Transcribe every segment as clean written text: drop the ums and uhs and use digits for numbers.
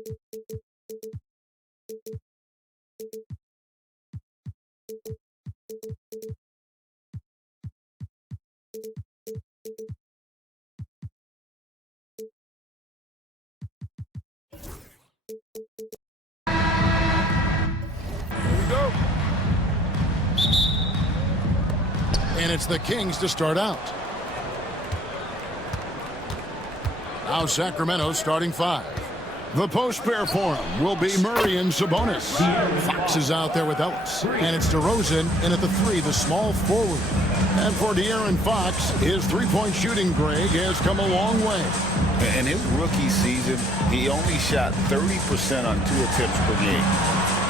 Go. And it's the Kings to start out. Now Sacramento starting five. The post pair for him will be Murray and Sabonis. Fox is out there with Ellis. And it's DeRozan in at the three, the small forward. And for De'Aaron Fox, his three-point shooting, Greg, has come a long way. In his rookie season, he only shot 30% on 2 attempts per game.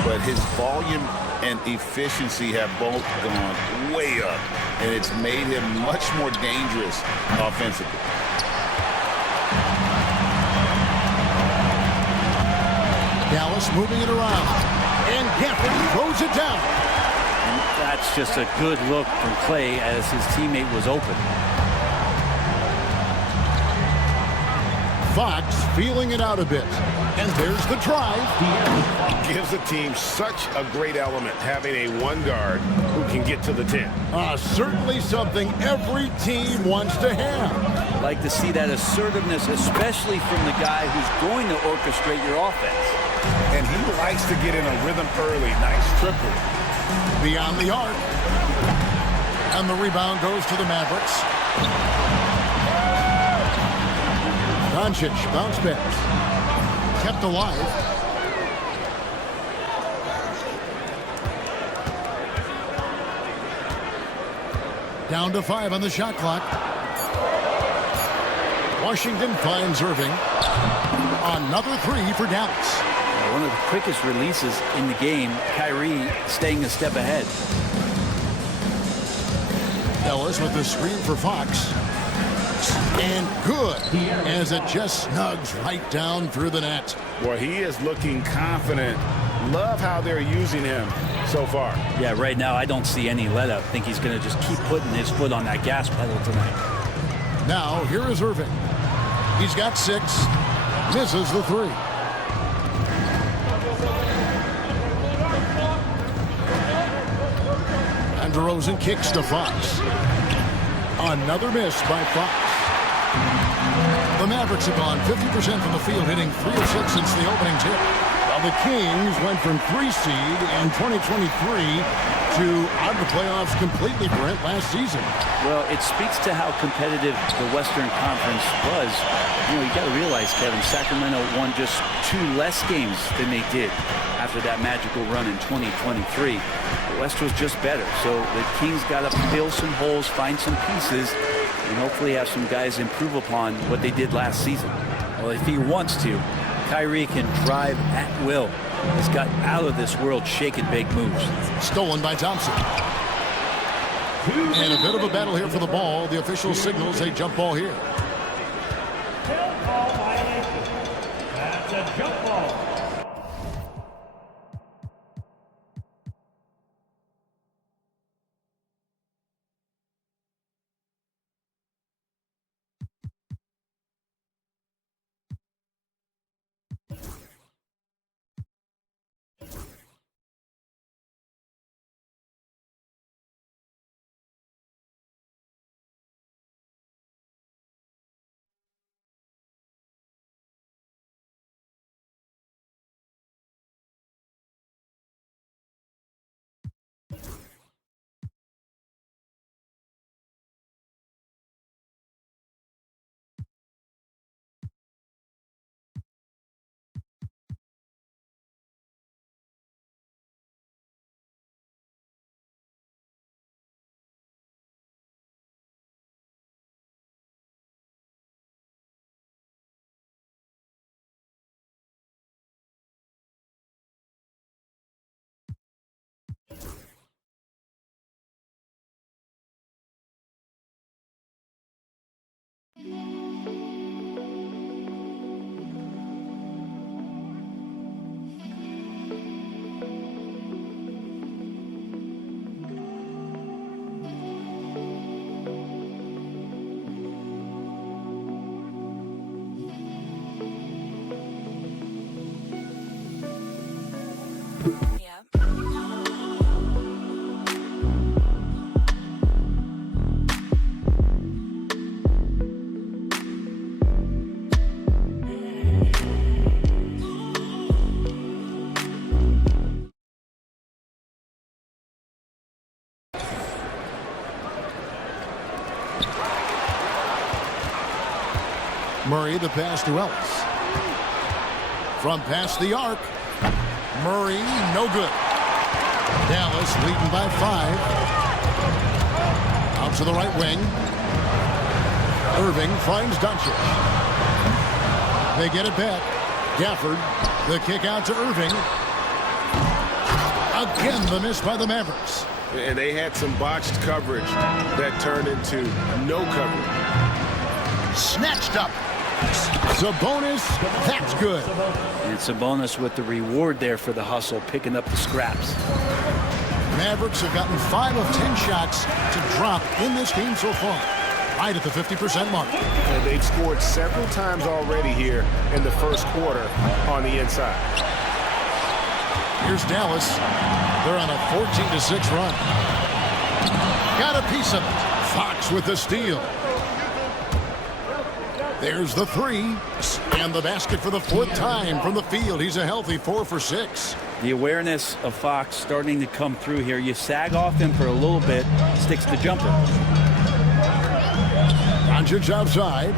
But his volume and efficiency have both gone way up. And it's made him much more dangerous offensively. Dallas moving it around. And Gafford throws it down. And that's just a good look from Clay as his teammate was open. Fox feeling it out a bit. And there's the drive. Gives the team such a great element having a one guard who can get to the 10. Certainly something every team wants to have. Like to see that assertiveness, especially from the guy who's going to orchestrate your offense. And he likes to get in a rhythm early. Nice triple. Beyond the arc. And the rebound goes to the Mavericks. Doncic bounce back. Kept alive. Down to 5 on the shot clock. Washington finds Irving. Another three for Dallas. One of the quickest releases in the game. Kyrie staying a step ahead. Ellis with the screen for Fox. And good, as it just snugs right down through the net. Boy, he is looking confident. Love how they're using him so far. Yeah, right now I don't see any let up. I think he's going to just keep putting his foot on that gas pedal tonight. Now, here is Irving. He's got 6. Misses the 3. And DeRozan kicks to Fox. Another miss by Fox. The Mavericks have gone 50% from the field, hitting 3 of 6 since the opening tip. While the Kings went from 3 seed in 2023 to out of the playoffs completely, Brent, last season. Well, it speaks to how competitive the Western Conference was. You know, you got to realize, Kevin, Sacramento won just 2 less games than they did after that magical run in 2023. The West was just better. So the Kings got to fill some holes, find some pieces, and hopefully have some guys improve upon what they did last season. Well, if he wants to, Kyrie can drive at will. He's got out of this world shake and bake moves. Stolen by Thompson. And a bit of a battle here for the ball. The official signals a jump ball here. That's a jump ball. Murray, the pass to Ellis. From past the arc. Murray, no good. Dallas leading by 5. Out to the right wing. Irving finds Doncic. They get it back. Gafford, the kick out to Irving. Again, the miss by the Mavericks. And they had some botched coverage that turned into no coverage. Snatched up. Sabonis, that's good. And Sabonis with the reward there for the hustle, picking up the scraps. Mavericks have gotten 5 of 10 shots to drop in this game so far. Right at the 50% mark. And they've scored several times already here in the first quarter on the inside. Here's Dallas. They're on a 14-6 run. Got a piece of it. Fox with the steal. There's the 3. And the basket for the 4th time from the field. He's a healthy 4 for 6. The awareness of Fox starting to come through here. You sag off him for a little bit, sticks the jumper. Doncic outside.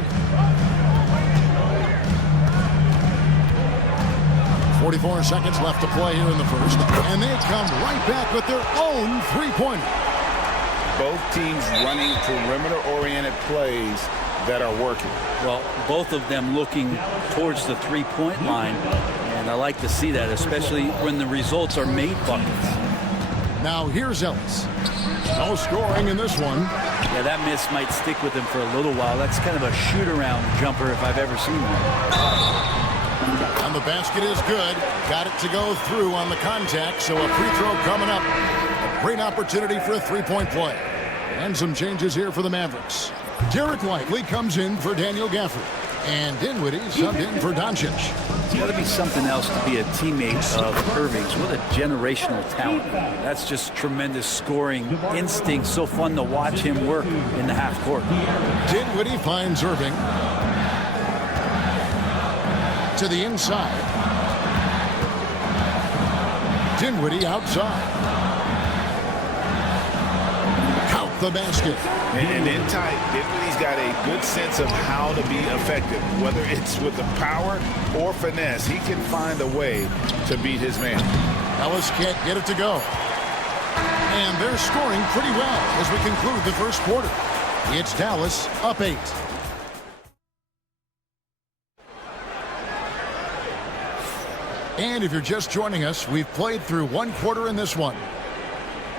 44 seconds left to play here in the first. And they come right back with their own three-pointer. Both teams running perimeter-oriented plays that are working. Well, both of them looking towards the three-point line. And I like to see that, especially when the results are made buckets. Now here's Ellis. No scoring in this one. Yeah, that miss might stick with him for a little while. That's kind of a shoot-around jumper if I've ever seen one. And the basket is good. Got it to go through on the contact, so a free throw coming up. A great opportunity for a three-point play. And some changes here for the Mavericks. Derek Lively comes in for Daniel Gafford. And Dinwiddie subbed in for Doncic. It's got to be something else to be a teammate of Irving's. What a generational talent. That's just tremendous scoring instinct. So fun to watch him work in the half court. Dinwiddie finds Irving. To the inside. Dinwiddie outside. Count the basket. And in tight, Dinwiddie's got a good sense of how to be effective. Whether it's with the power or finesse, he can find a way to beat his man. Ellis can't get it to go. And they're scoring pretty well as we conclude the first quarter. It's Dallas up 8. And if you're just joining us, we've played through one quarter in this one.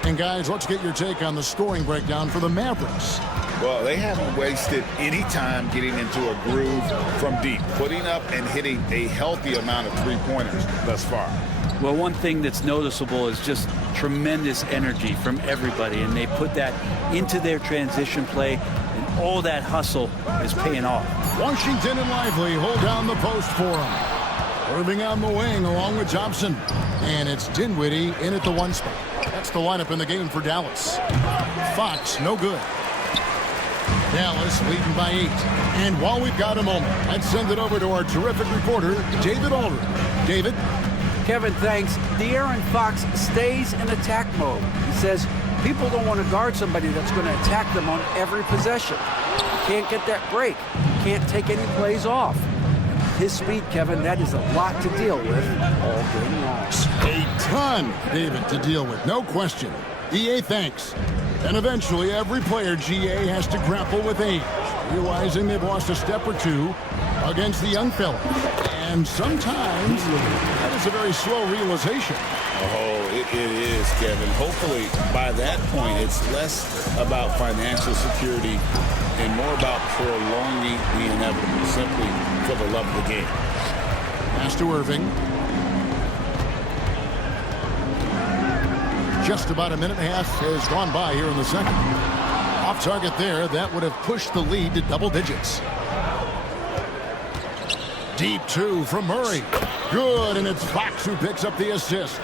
And guys, let's get your take on the scoring breakdown for the Mavericks. Well, they haven't wasted any time getting into a groove from deep, putting up and hitting a healthy amount of three-pointers thus far. Well, one thing that's noticeable is just tremendous energy from everybody, and they put that into their transition play, and all that hustle is paying off. Washington and Lively hold down the post for him. Irving on the wing along with Thompson. And it's Dinwiddie in at the 1 spot. That's the lineup in the game for Dallas. Fox, no good. Dallas leading by 8. And while we've got a moment, let's send it over to our terrific reporter, David Aldridge. David? Kevin, thanks. De'Aaron Fox stays in attack mode. He says people don't want to guard somebody that's going to attack them on every possession. You can't get that break. You can't take any plays off. His speed, Kevin, that is a lot to deal with all game long. A ton, David, to deal with, no question. EA thanks. And eventually, every player GA has to grapple with age, realizing they've lost a step or two against the young fellas. And sometimes that is a very slow realization. Oh, it is, Kevin. Hopefully, by that point, it's less about financial security and more about prolonging the inevitable, simply for the love of the game. Pass to Irving. Just about a minute and a half has gone by here in the second. Off target there, that would have pushed the lead to double digits. Deep 2 from Murray. Good, and it's Fox who picks up the assist.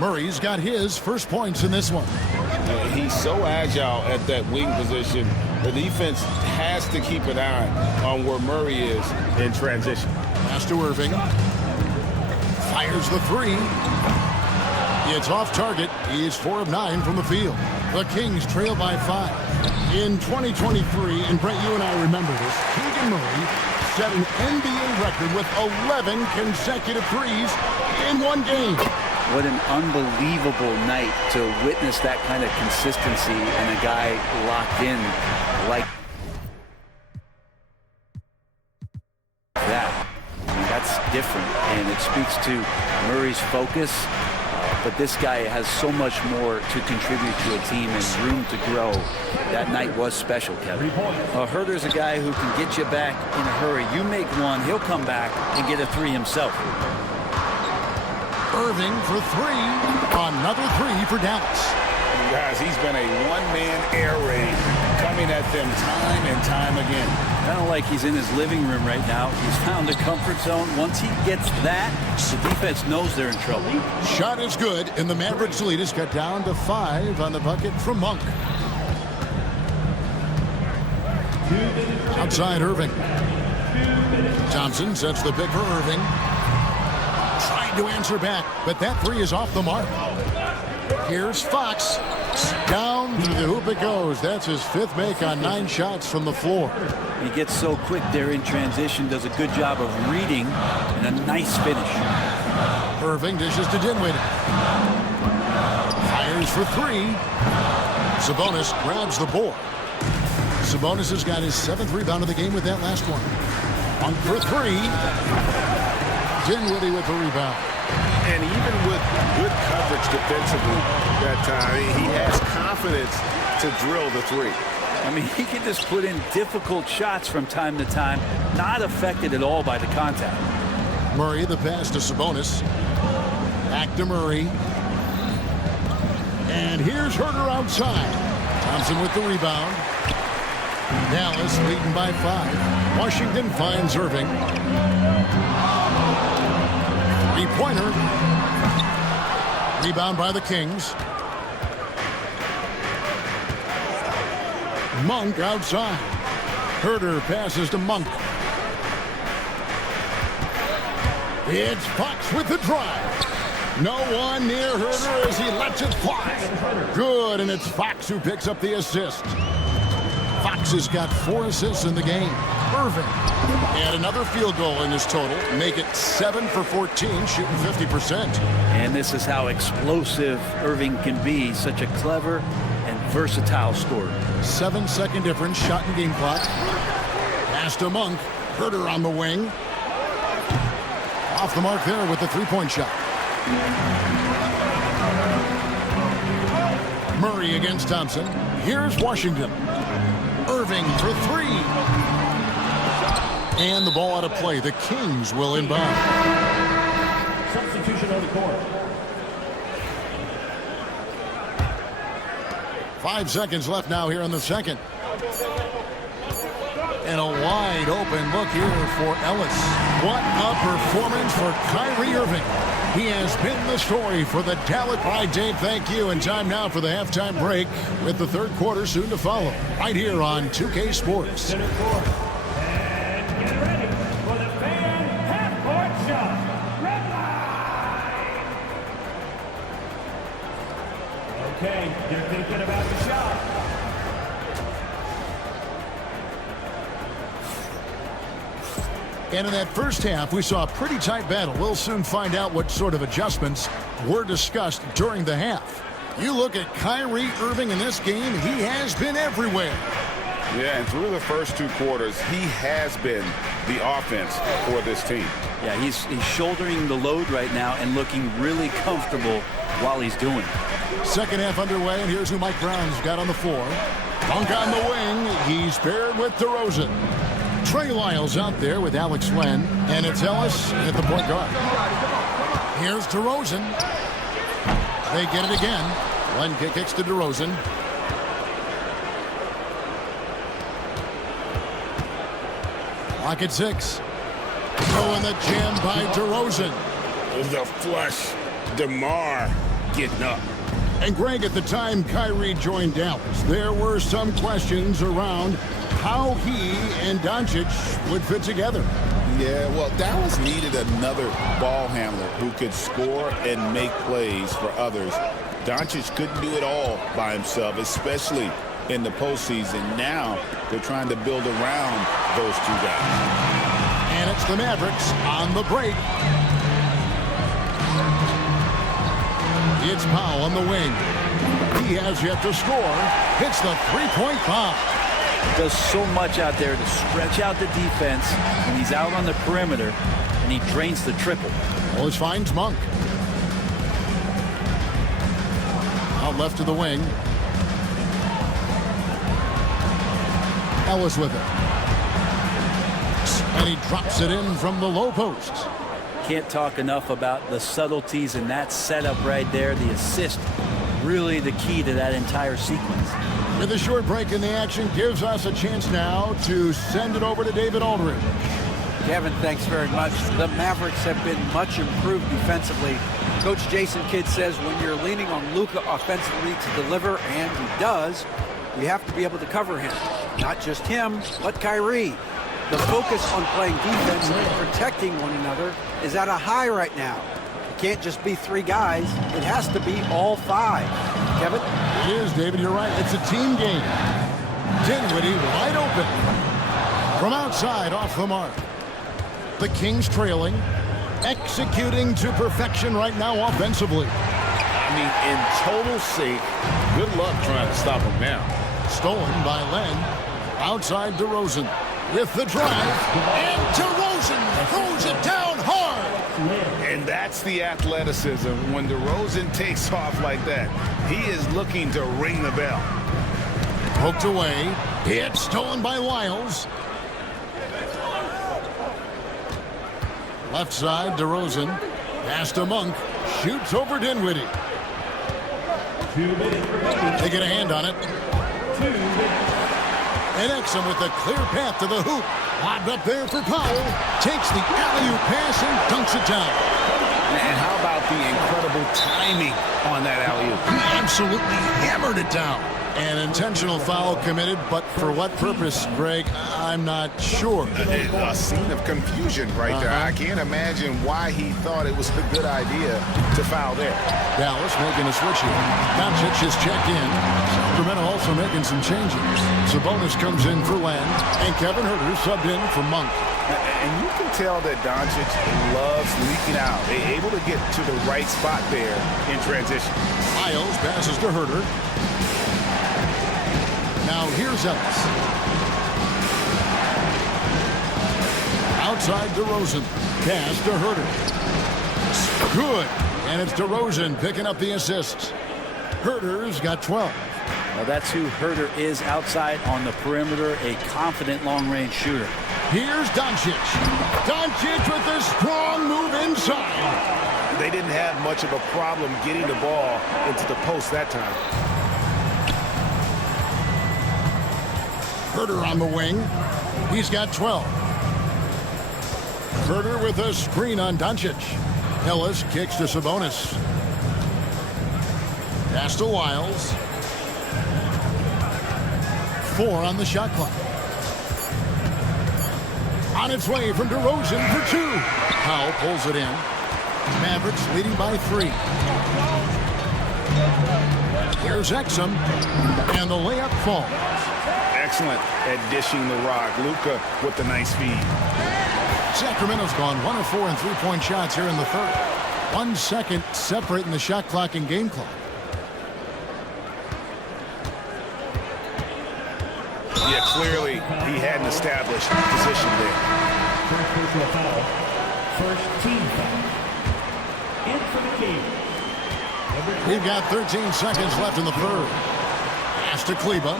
Murray's got his first points in this one. Yeah, he's so agile at that wing position. The defense has to keep an eye on where Murray is in transition. Pass to Irving. Fires the three. It's off target. He's 4 of 9 from the field. The Kings trail by 5. In 2023, and Brett, you and I remember this, Keegan Murray set an NBA record with 11 consecutive threes in one game. What an unbelievable night to witness that kind of consistency and a guy locked in like that. I mean, that's different, and it speaks to Murray's focus. But this guy has so much more to contribute to a team and room to grow. That night was special, Kevin. Herder's a guy who can get you back in a hurry. You make one, he'll come back and get a three himself. Irving for 3. Another 3 for Dallas. Guys, he's been a one-man air raid coming at them time and time again. Kind of like he's in his living room right now. He's found a comfort zone. Once he gets that, the defense knows they're in trouble. Shot is good, and the Mavericks lead is cut down to 5 on the bucket from Monk. Outside Irving. Thompson sets the pick for Irving. Trying to answer back, but that 3 is off the mark. Here's Fox. Down to the hoop it goes. That's his 5th make on 9 shots from the floor. He gets so quick there in transition, does a good job of reading, and a nice finish. Irving dishes to Dinwiddie. Fires for 3. Sabonis grabs the board. Sabonis has got his 7th rebound of the game with that last one. Monk for 3. Dinwiddie with the rebound. And even with good coverage defensively that time, he has confidence to drill the 3. I mean, he can just put in difficult shots from time to time, not affected at all by the contact. Murray, the pass to Sabonis. Back to Murray. And here's Herder outside. Thompson with the rebound. Dallas leading by 5. Washington finds Irving. Three-pointer. Rebound by the Kings. Monk outside. Herder passes to Monk. It's Fox with the drive. No one near Herder as he lets it fly. Good, and it's Fox who picks up the assist. Fox has got 4 assists in the game. Irving. And another field goal in his total. Make it 7 for 14, shooting 50%. And this is how explosive Irving can be. Such a clever and versatile scorer. 7-second difference, shot and game clock. Pass to Monk. Herder on the wing. Off the mark there with the 3-point shot. Murray against Thompson. Here's Washington. Irving for 3. And the ball out of play. The Kings will inbound. Substitution on the court. 5 seconds left now here in the second. And a wide open look here for Ellis. What a performance for Kyrie Irving. He has been the story for the Dallas. All right, Dave, thank you. And time now for the halftime break with the third quarter soon to follow. Right here on 2K Sports. And get ready for the fan half-court shot. Red line. Okay, you're thinking about the shot. And in that first half, we saw a pretty tight battle. We'll soon find out what sort of adjustments were discussed during the half. You look at Kyrie Irving in this game, he has been everywhere. Yeah, and through the first 2 quarters, he has been the offense for this team. Yeah, he's shouldering the load right now and looking really comfortable while he's doing it. Second half underway, and here's who Mike Brown's got on the floor. Monk on the wing. He's paired with DeRozan. Trey Lyles out there with Alex Len, and it's Ellis at the point guard. Here's DeRozan. They get it again. Len kicks to DeRozan. Lock at 6. Go in the jam by DeRozan. The flush. DeMar getting up. And Greg, at the time Kyrie joined Dallas, there were some questions around how he and Doncic would fit together. Yeah, well, Dallas needed another ball handler who could score and make plays for others. Doncic couldn't do it all by himself, especially in the postseason. Now they're trying to build around those two guys. And it's the Mavericks on the break. It's Powell on the wing. He has yet to score. Hits the three-point bomb. Does so much out there to stretch out the defense when he's out on the perimeter, and he drains the triple. Ellis finds Monk. Out left to the wing. Ellis with it. And he drops it in from the low post. Can't talk enough about the subtleties in that setup right there. The assist, really the key to that entire sequence. With a short break in the action, gives us a chance now to send it over to David Aldridge. Kevin, thanks very much. The Mavericks have been much improved defensively. Coach Jason Kidd says when you're leaning on Luka offensively to deliver, and he does, you have to be able to cover him. Not just him, but Kyrie. The focus on playing defense and protecting one another is at a high right now. It can't just be three guys. It has to be all five. Kevin? It is, David. You're right. It's a team game. Dinwiddie wide open. From outside, off the mark. The Kings trailing. Executing to perfection right now offensively. I mean, in total sync. Good luck trying to stop him now. Stolen by Len. Outside DeRozan. With the drive. And DeRozan throws it down hard. And that's the athleticism. When DeRozan takes off like that, he is looking to ring the bell. Poked away. It's stolen by Wiles. Left side, DeRozan. Pass to Monk. Shoots over Dinwiddie. 2 minutes remaining. They get a hand on it. 2 minutes. And Exum with a clear path to the hoop. Lobbed up there for Powell. Takes the alley-oop pass and dunks it down. And how about the incredible timing on that alley-oop? He absolutely hammered it down. An intentional foul committed, but for what purpose, Greg, I'm not sure. A scene of confusion right there. I can't imagine why he thought it was a good idea to foul there. Dallas making a switch here. Doncic is checked in. Sacramento also making some changes. Sabonis comes in for Len, and Kevin Huerter subbed in for Monk. And you can tell that Doncic loves leaking out. They're able to get to the right spot there in transition. Miles passes to Huerter. Now here's Ellis. Outside DeRozan. Pass to Huerter. Good. And it's DeRozan picking up the assists. Huerter's got 12. Well, that's who Huerter is outside on the perimeter, a confident long-range shooter. Here's Doncic. Doncic with a strong move inside. They didn't have much of a problem getting the ball into the post that time. Huerter on the wing. He's got 12. Huerter with a screen on Doncic. Ellis kicks to Sabonis. Pass to Wiles. 4 on the shot clock. On its way from DeRozan for 2. Powell pulls it in. Mavericks leading by 3. Here's Exum. And the layup falls. Excellent at dishing the rock. Luka with the nice feed. Sacramento's gone 1 of 4 in three-point shots here in the third. 1 second separating the shot clock and game clock. Yeah, clearly he hadn't established position there. First personal foul. First team foul. In for the Kings. We've got 13 seconds left in the third. Pass to Kleba.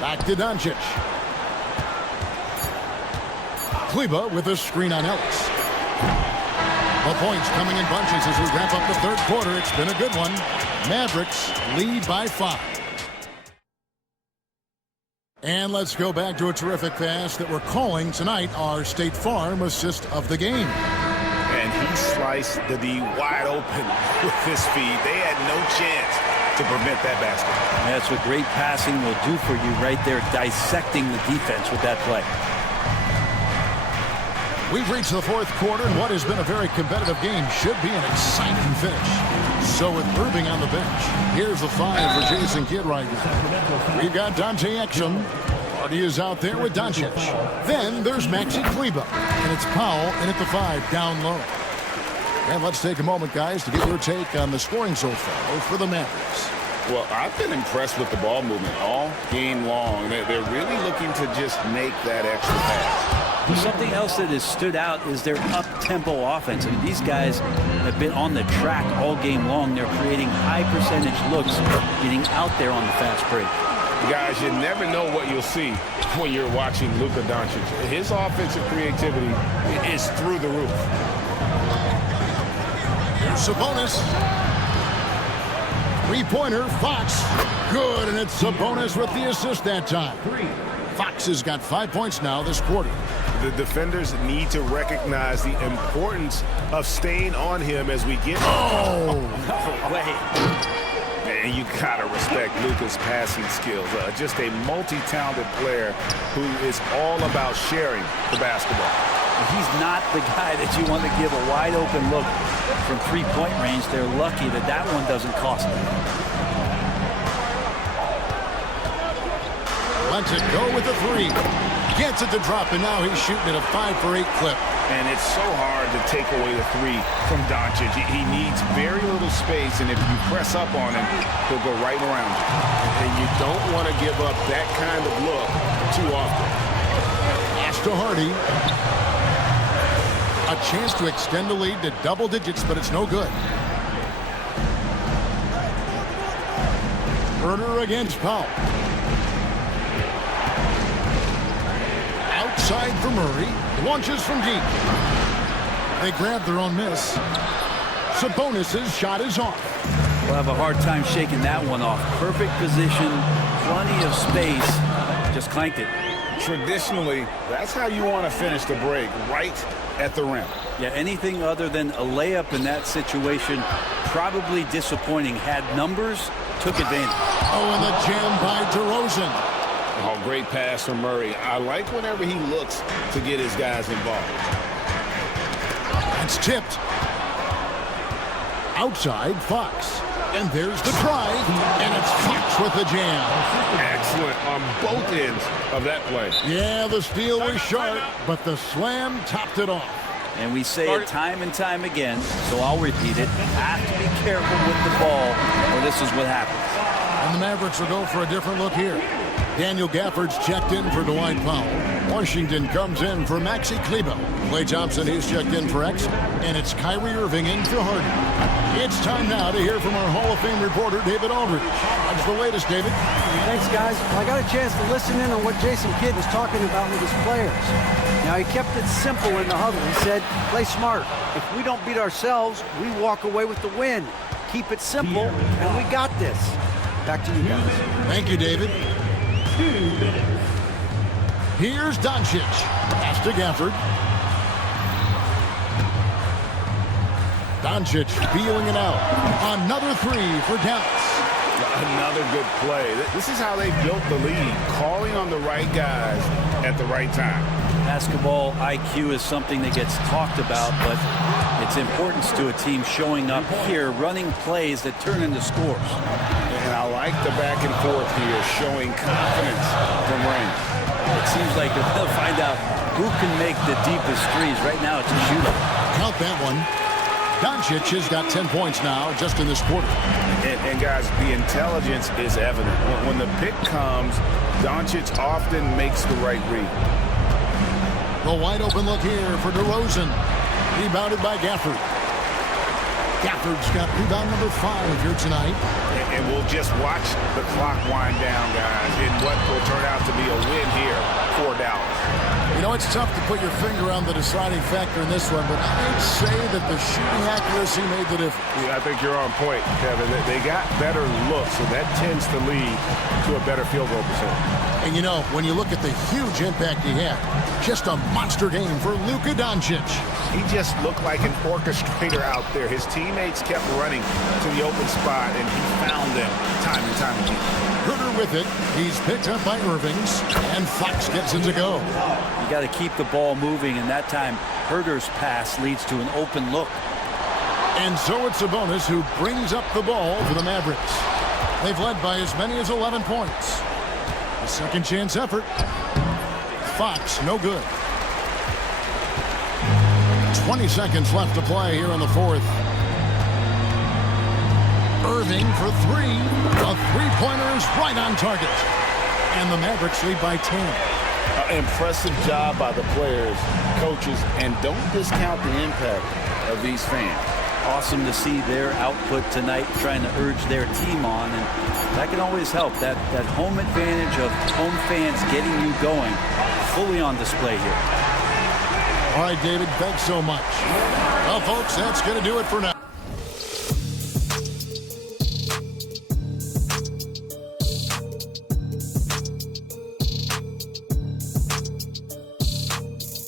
Back to Doncic. Kleba with a screen on Ellis. The points coming in bunches as we wrap up the third quarter. It's been a good one. Mavericks lead by 5. And let's go back to a terrific pass that we're calling tonight our State Farm assist of the game. And he slides slice the D wide open with this feed. They had no chance to prevent that basket. That's what great passing will do for you right there, dissecting the defense with that play. We've reached the fourth quarter, and what has been a very competitive game should be an exciting finish. So with Irving on the bench, here's the 5 for Jason Kidd right now. We've got Dante Exum. Hardy is out there with Doncic. Then there's Maxi Kleber, and it's Powell in at the 5 down low. And let's take a moment, guys, to get your take on the scoring so far for the Mavericks. Well, I've been impressed with the ball movement all game long. They're really looking to just make that extra pass. Something else that has stood out is their up-tempo offense. I mean, these guys have been on the track all game long. They're creating high-percentage looks, getting out there on the fast break. Guys, you never know what you'll see when you're watching Luka Doncic. His offensive creativity is through the roof. Here's Sabonis. Three-pointer, Fox. Good, and it's Sabonis with the assist that time. Fox has got 5 points now this quarter. The defenders need to recognize the importance of staying on him as we get... Oh! No way. And you gotta respect Luka's passing skills. Just a multi-talented player who is all about sharing the basketball. He's not the guy that you want to give a wide-open look from three-point range. They're lucky that that one doesn't cost them. Lets it go with the 3. Gets it to drop, and now he's shooting at a 5 for 8 clip. And it's so hard to take away the 3 from Doncic. He needs very little space, and if you press up on him, he'll go right around you. And you don't want to give up that kind of look too often. Pass to Hardy. A chance to extend the lead to double digits, but it's no good. Herder against Powell. Outside for Murray. Launches from deep. They grab their own miss. Sabonis' shot is off. We'll have a hard time shaking that one off. Perfect position, plenty of space. Just clanked it. Traditionally, that's how you want to finish the break, right at the rim. Yeah, anything other than a layup in that situation, probably disappointing. Had numbers, took advantage. Oh, and the jam by DeRozan. Oh, great pass from Murray. I like whenever he looks to get his guys involved. It's tipped. Outside, Fox. And there's the try. And it's Fox with the jam. Excellent on both ends of that play. Yeah, the steal was sharp, but the slam topped it off. And we say it time and time again, so I'll repeat it. Have to be careful with the ball, or this is what happens. And the Mavericks will go for a different look here. Daniel Gafford's checked in for Dwight Powell. Washington comes in for Maxi Kleber. Klay Thompson, he's checked in for X. And it's Kyrie Irving in for Hardy. It's time now to hear from our Hall of Fame reporter, David Aldridge. What's the latest, David? Thanks, guys. Well, I got a chance to listen in on what Jason Kidd was talking about with his players. Now, he kept it simple in the huddle. He said, play smart. If we don't beat ourselves, we walk away with the win. Keep it simple, and we got this. Back to you guys. Thank you, David. Here's Doncic. Pass to Gafford. Doncic feeling it out. Another 3 for Dallas. Another good play. This is how they built the lead, calling on the right guys at the right time. Basketball IQ is something that gets talked about, but its importance to a team showing up here, running plays that turn into scores. And I like the back and forth here, showing confidence from range. It seems like they're going to find out who can make the deepest threes. Right now, it's a shootout. Count that one. Doncic has got 10 points now just in this quarter. And guys, the intelligence is evident. When the pick comes, Doncic often makes the right read. The wide open look here for DeRozan. Rebounded by Gafford. Gafford's got rebound number 5 here tonight. And we'll just watch the clock wind down, guys, in what will turn out to be a win here for Dallas. You know, it's tough to put your finger on the deciding factor in this one, but I'd say that the shooting accuracy made the difference. Yeah, I think you're on point, Kevin. They got better looks, so that tends to lead to a better field goal percentage. And you know, when you look at the huge impact he had, just a monster game for Luka Doncic. He just looked like an orchestrator out there. His teammates kept running to the open spot, and he found them time and time again. Herder with it. He's picked up by Irvings, and Fox gets it to go. You got to keep the ball moving, and that time Herder's pass leads to an open look. And so it's Sabonis who brings up the ball for the Mavericks. They've led by as many as 11 points. A second chance effort. Fox, no good. 20 seconds left to play here in the fourth. Irving for three. The three-pointer is right on target. And the Mavericks lead by 10. Impressive job by the players, coaches, and don't discount the impact of these fans. Awesome to see their output tonight, trying to urge their team on, and that can always help. That home advantage of home fans getting you going, fully on display here. All right, David, thanks so much. Well, folks, that's going to do it for now.